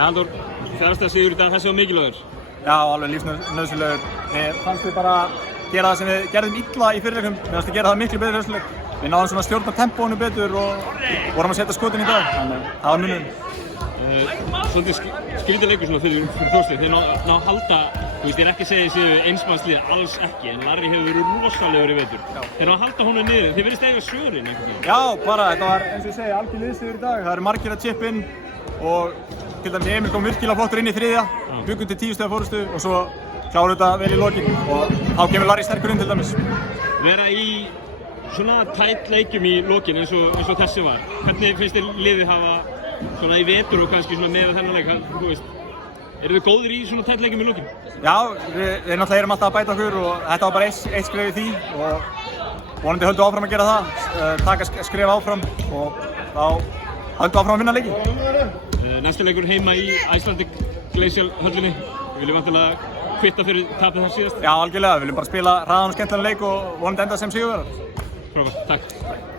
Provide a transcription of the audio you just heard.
Halldór, fjárhagsta sigur í dag, þessi var mikilvægur. Já, alveg lífsnauðsynlegur. Mér fannst við bara gera það sem við gerðum illa í fyrirleikum. Mér fannst við gera það miklu betur í þessu leik. Við náðum svona að stjórna tempóinu betur og vorum að setja skotin í dag. Þannig að það var munurinn. Svolítið skrítið leikur svona fyrir Þórsleik. Þeir ná að halda, þú veist, ég er ekki að segja þessi einsmannslið, alls ekki, en Larry hefur verið rosalegur í vetur. Þeir ná að halda honum niður. Þið virðist eiga svörin einhvern veginn. Já, bara þetta var, eins og ég segi, algjör liðsigur í dag. Það eru margir að chippa inn og til dæmis Emil kom virkilega flottur inn í þriðja, byggum til 10 stiga fórustu og svo klárum þetta vel í lokin og þá kemur Larry sterkur inn til dæmis. Vera í svona tætt leikjum í lokin eins og þessi var. Hvernig finnst þér liðið hafa svona í vetur og kannski svona með þennan leik, þú veist, eru þið góðir í svona tætt leikjum í lokin? Já, við náttúrulega erum alltaf að bæta okkur og þetta var bara eitt skref í því og vonandi höldum áfram að gera það, taka skref áfram og þá höldum áfram að vinna leiki. Næsti leikur heima í Icelandic Glacial höllinni. Við viljum vantilega kvitta fyrir tapið þar síðast. Já, algjörlega. Við viljum bara spila hraðan og skemmtilegan leik og vonandi enda sem sigurvegarar. Frábært, takk.